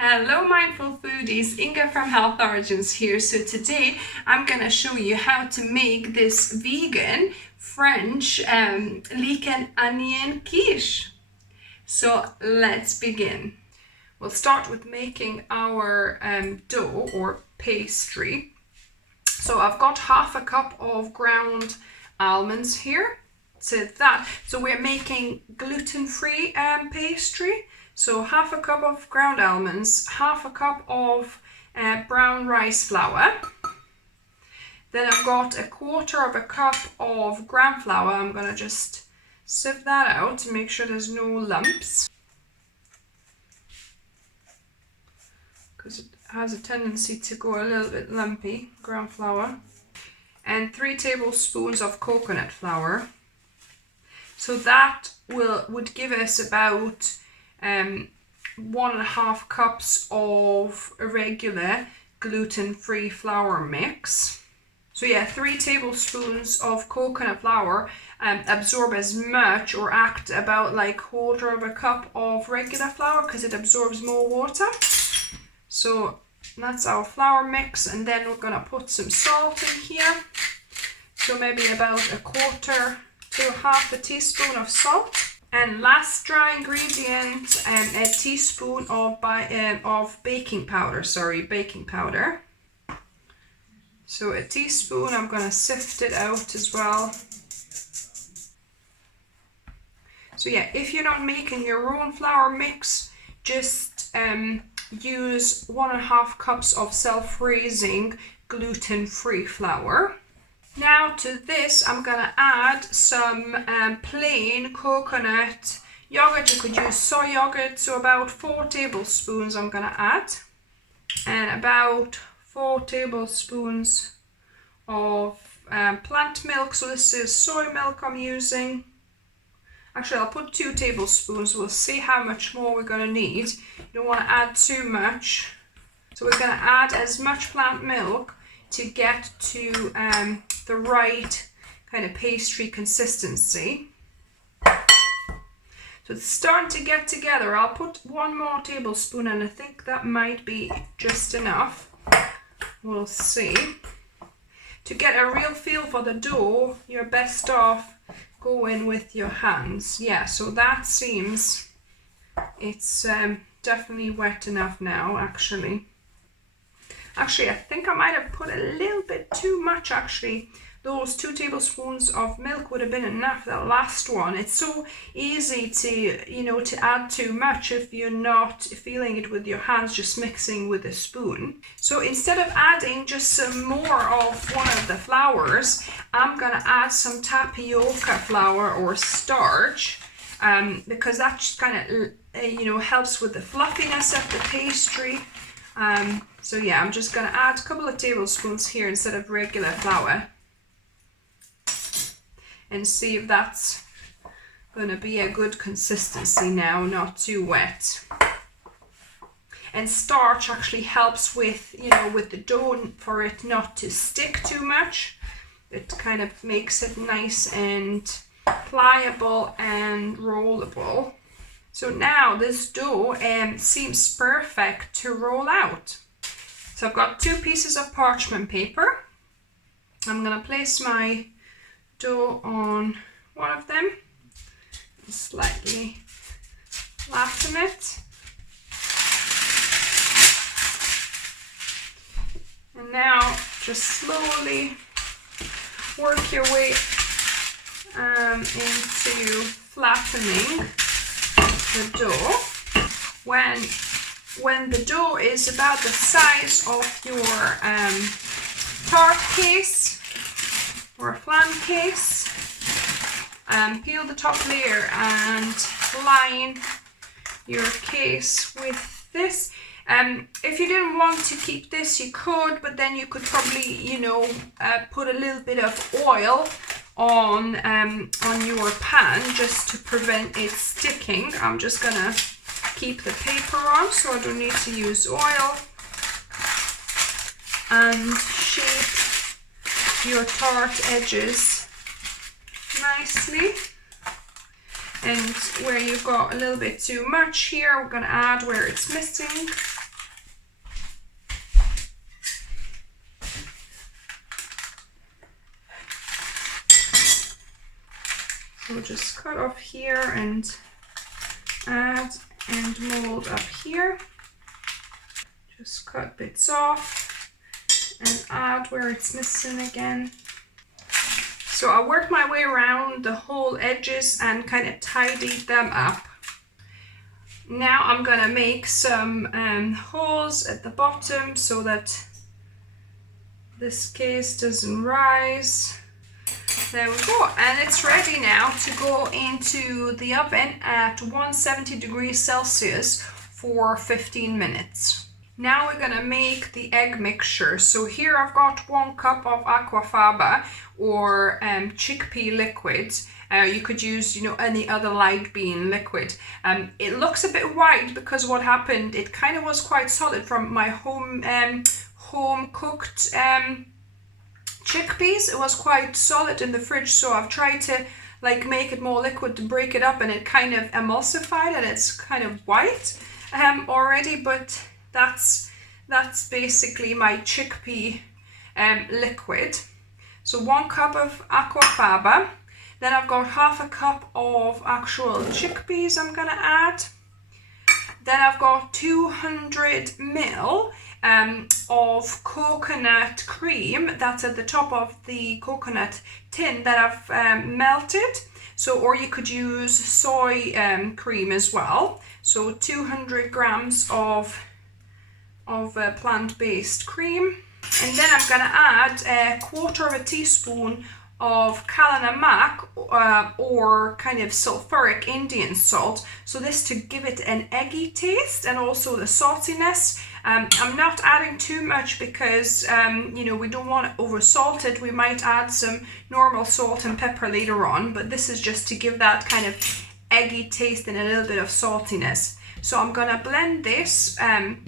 Hello mindful foodies, Inga from Health Origins here. So today I'm going to show you how to make this vegan French leek and onion quiche. So let's begin. We'll start with making our dough or pastry. So I've got half a cup of ground almonds here. So we're making gluten-free pastry. So half a cup of ground almonds, half a cup of brown rice flour. Then I've got a quarter of a cup of gram flour. I'm gonna just sieve that out to make sure there's no lumps, because it has a tendency to go a little bit lumpy, gram flour. And 3 tablespoons of coconut flour. So that would give us about 1.5 cups of a regular gluten-free flour mix. So yeah, 3 tablespoons of coconut flour absorb as much or act about like quarter of a cup of regular flour because it absorbs more water. So that's our flour mix, and then we're gonna put some salt in here. So maybe about a quarter to half a teaspoon of salt. And last dry ingredient, a teaspoon of baking powder. So a teaspoon, I'm gonna sift it out as well. So yeah, if you're not making your own flour mix, just use 1.5 cups of self-raising gluten-free flour. Now to this, I'm gonna add some plain coconut yogurt. You could use soy yogurt, so about 4 tablespoons I'm gonna add. And about 4 tablespoons of plant milk. So this is soy milk I'm using. Actually, I'll put 2 tablespoons. We'll see how much more we're gonna need. You don't wanna add too much. So we're gonna add as much plant milk to get to the right kind of pastry consistency. So it's starting to get together. I'll put 1 more tablespoon, and I think that might be just enough. We'll see. To get a real feel for the dough, you're best off going with your hands. Yeah, so that seems it's definitely wet enough now, actually. Actually, I think I might have put a little bit too much, actually. Those 2 tablespoons of milk would have been enough, that last one. It's so easy to add too much if you're not feeling it with your hands, just mixing with a spoon. So instead of adding just some more of one of the flours, I'm gonna add some tapioca flour or starch, because that just kind of, helps with the fluffiness of the pastry. So yeah, I'm just gonna add a couple of tablespoons here instead of regular flour, and see if that's gonna be a good consistency now, not too wet. And starch actually helps with, with the dough, for it not to stick too much. It kind of makes it nice and pliable and rollable. So now this dough seems perfect to roll out. So I've got 2 pieces of parchment paper. I'm gonna place my dough on one of them and slightly flatten it. And now just slowly work your way into flattening the dough. When the dough is about the size of your tart case or a flan case, peel the top layer and line your case with this. If you didn't want to keep this, you could, but then you could probably, put a little bit of oil on your pan just to prevent it sticking. I'm just gonna keep the paper on, so I don't need to use oil, and shape your tart edges nicely. And where you've got a little bit too much here, we're going to add where it's missing. We'll just cut off here and add and mold up here. Just cut bits off and add where it's missing again. So I worked my way around the whole edges and kind of tidied them up. Now I'm gonna make some holes at the bottom so that this case doesn't rise. There we go, and it's ready now to go into the oven at 170 degrees Celsius for 15 minutes. Now we're gonna make the egg mixture. So here I've got 1 cup of aquafaba or chickpea liquid. You could use, any other light bean liquid. It looks a bit white because what happened, it kind of was quite solid from my home cooked chickpeas. It was quite solid in the fridge, so I've tried to make it more liquid to break it up, and it kind of emulsified and it's kind of white already, but that's basically my chickpea liquid. So 1 cup of aquafaba. Then I've got half a cup of actual chickpeas I'm gonna add. Then I've got 200 ml of coconut cream that's at the top of the coconut tin that I've melted. So, or you could use soy cream as well. So 200 grams of plant-based cream. And then I'm gonna add 1/4 teaspoon of namak or kind of sulfuric Indian salt. So this to give it an eggy taste and also the saltiness. I'm not adding too much because we don't want it over salted. We might add some normal salt and pepper later on, but this is just to give that kind of eggy taste and a little bit of saltiness. So I'm gonna blend this in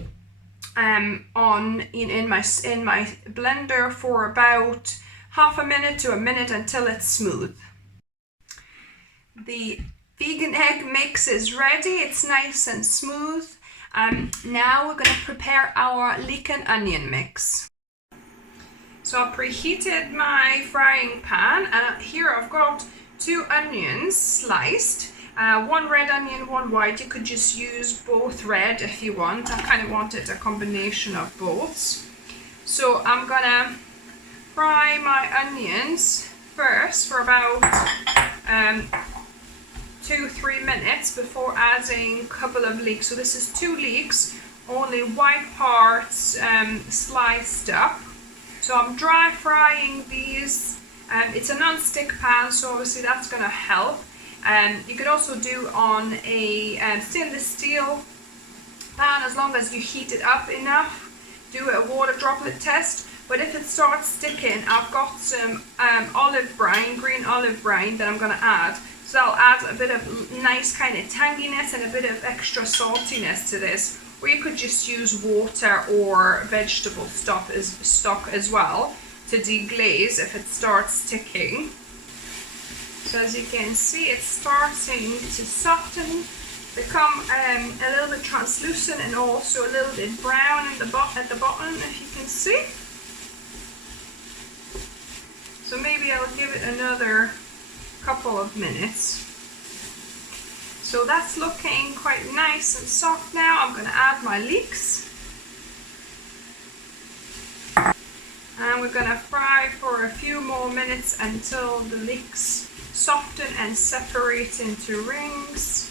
my blender for about half a minute to a minute until it's smooth. The vegan egg mix is ready. It's nice and smooth. Now we're going to prepare our leek and onion mix. So I preheated my frying pan, and here I've got 2 onions sliced. 1 red onion, 1 white. You could just use both red if you want. I kind of wanted a combination of both. So I'm gonna fry my onions first for about 2-3 minutes before adding a couple of leeks. So this is 2 leeks, only white parts sliced up. So I'm dry frying these. It's a non-stick pan, so obviously that's going to help. You could also do on a stainless steel pan as long as you heat it up enough. Do a water droplet test. But if it starts sticking, I've got some olive brine, green olive brine that I'm going to add. So I'll add a bit of nice kind of tanginess and a bit of extra saltiness to this. Or you could just use water or vegetable stock as well to deglaze if it starts sticking. So as you can see, it's starting to soften, become a little bit translucent and also a little bit brown at the bottom, if you can see. So maybe I'll give it another couple of minutes. So that's looking quite nice and soft now. I'm going to add my leeks. And we're going to fry for a few more minutes until the leeks soften and separate into rings.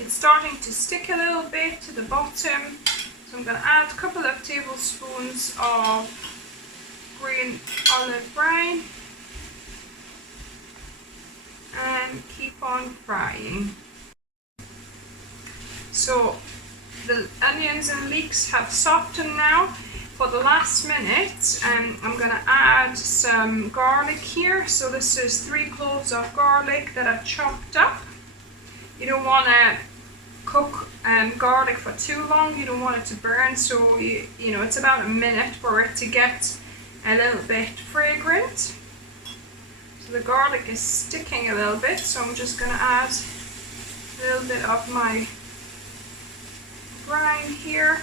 It's starting to stick a little bit to the bottom. So I'm going to add a couple of tablespoons of green olive brine and keep on frying. So the onions and leeks have softened now. For the last minute, I'm going to add some garlic here. So this is 3 cloves of garlic that I've chopped up. You don't want to cook garlic for too long. You don't want it to burn. So it's about a minute for it to get a little bit fragrant. So the garlic is sticking a little bit, so I'm just going to add a little bit of my brine here.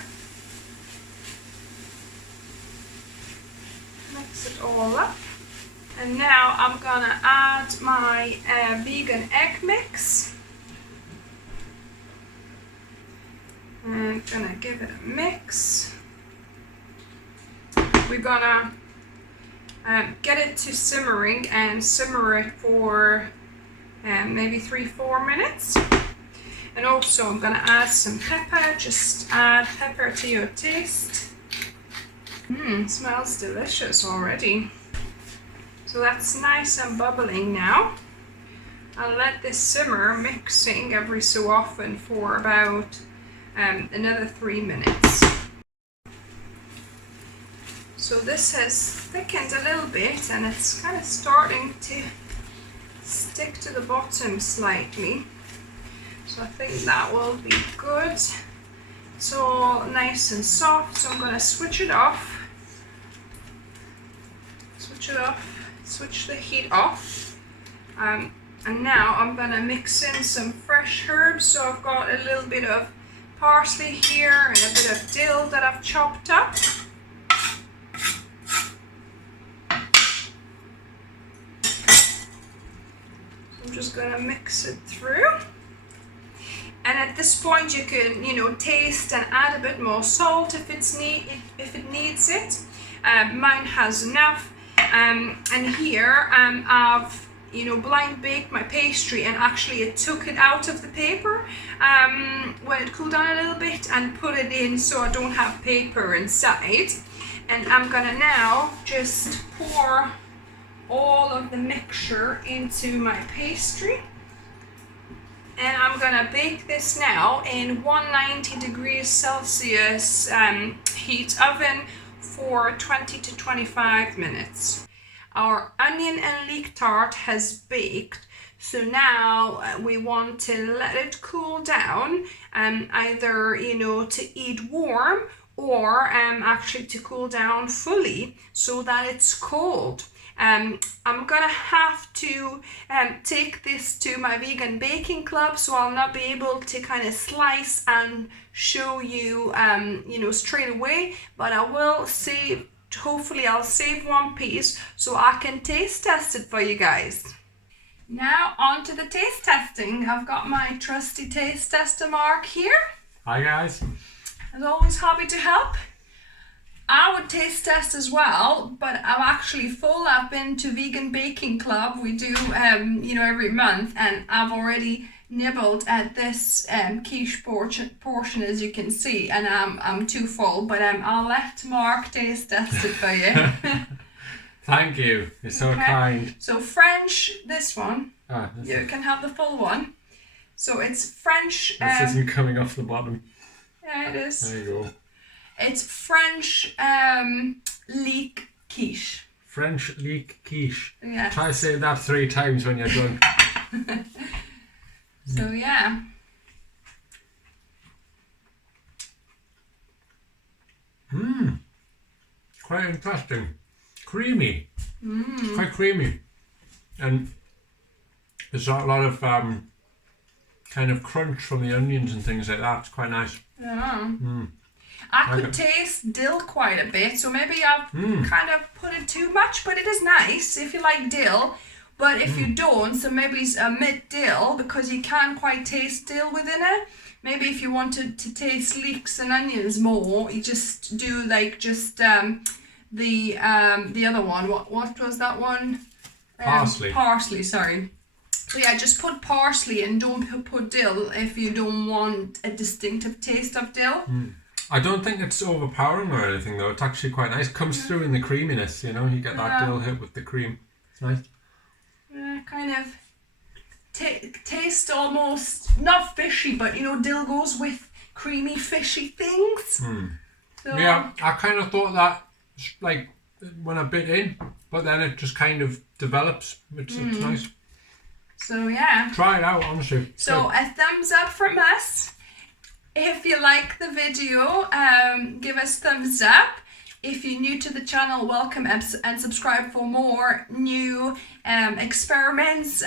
Mix it all up. And now I'm gonna add my vegan egg mix. And gonna give it a mix. We're gonna get it to simmering and simmer it for maybe 3-4 minutes. And also I'm gonna add some pepper. Just add pepper to your taste. Smells delicious already. So that's nice and bubbling now. I'll let this simmer, mixing every so often for about another 3 minutes. So this has thickened a little bit and it's kind of starting to stick to the bottom slightly. So I think that will be good. It's all nice and soft, so I'm going to switch it off. Switch the heat off. And now I'm going to mix in some fresh herbs. So I've got a little bit of parsley here and a bit of dill that I've chopped up. I'm just going to mix it through. And at this point you can, taste and add a bit more salt if it needs it. Mine has enough. And here I've blind baked my pastry, and actually it took it out of the paper when it cooled down a little bit and put it in so I don't have paper inside. And I'm gonna now just pour all of the mixture into my pastry. And I'm gonna bake this now in 190 degrees Celsius heat oven for 20 to 25 minutes. Our onion and leek tart has baked, so now we want to let it cool down, either to eat warm or actually to cool down fully so that it's cold. I'm gonna have to take this to my vegan baking club, so I'll not be able to kind of slice and show you straight away, but I will save, hopefully I'll save one piece so I can taste test it for you guys. Now on to the taste testing. I've got my trusty taste tester Mark here. Hi guys. As always, happy to help. I would taste test as well, but I'm actually full up into vegan baking club. We do every month, and I've already nibbled at this quiche portion, as you can see, and I'm too full, but I'll let Mark taste test it for you. Thank you, you're so kind. So French, this one, you can have the full one. So it's French. This isn't coming off the bottom. Yeah, it is. There you go. It's French Leek Quiche. French Leek Quiche. Yes. Try saying that 3 times when you're done. So yeah. Quite interesting. Creamy. It's quite creamy. And there's a lot of kind of crunch from the onions and things like that. It's quite nice. Yeah. I could taste dill quite a bit, so maybe I've kind of put it too much, but it is nice if you like dill. But if you don't, so maybe omit dill, because you can't quite taste dill within it. Maybe if you wanted to taste leeks and onions more, you just do like the other one. What was that one? Parsley. Parsley, sorry. So yeah, just put parsley and don't put dill if you don't want a distinctive taste of dill. I don't think it's overpowering or anything though. It's actually quite nice. It comes through in the creaminess, you get that dill hit with the cream. It's nice. Yeah, kind of taste almost, not fishy, but dill goes with creamy fishy things. So, yeah, I kind of thought that like when I bit in, but then it just kind of develops. It's nice. So yeah. Try it out, honestly. So a thumbs up from us. If you like the video, give us thumbs up. If you're new to the channel, welcome and subscribe for more new experiments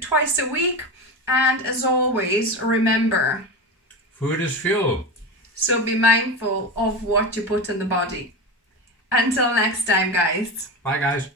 twice a week. And as always, remember, food is fuel. So be mindful of what you put in the body. Until next time, guys. Bye, guys.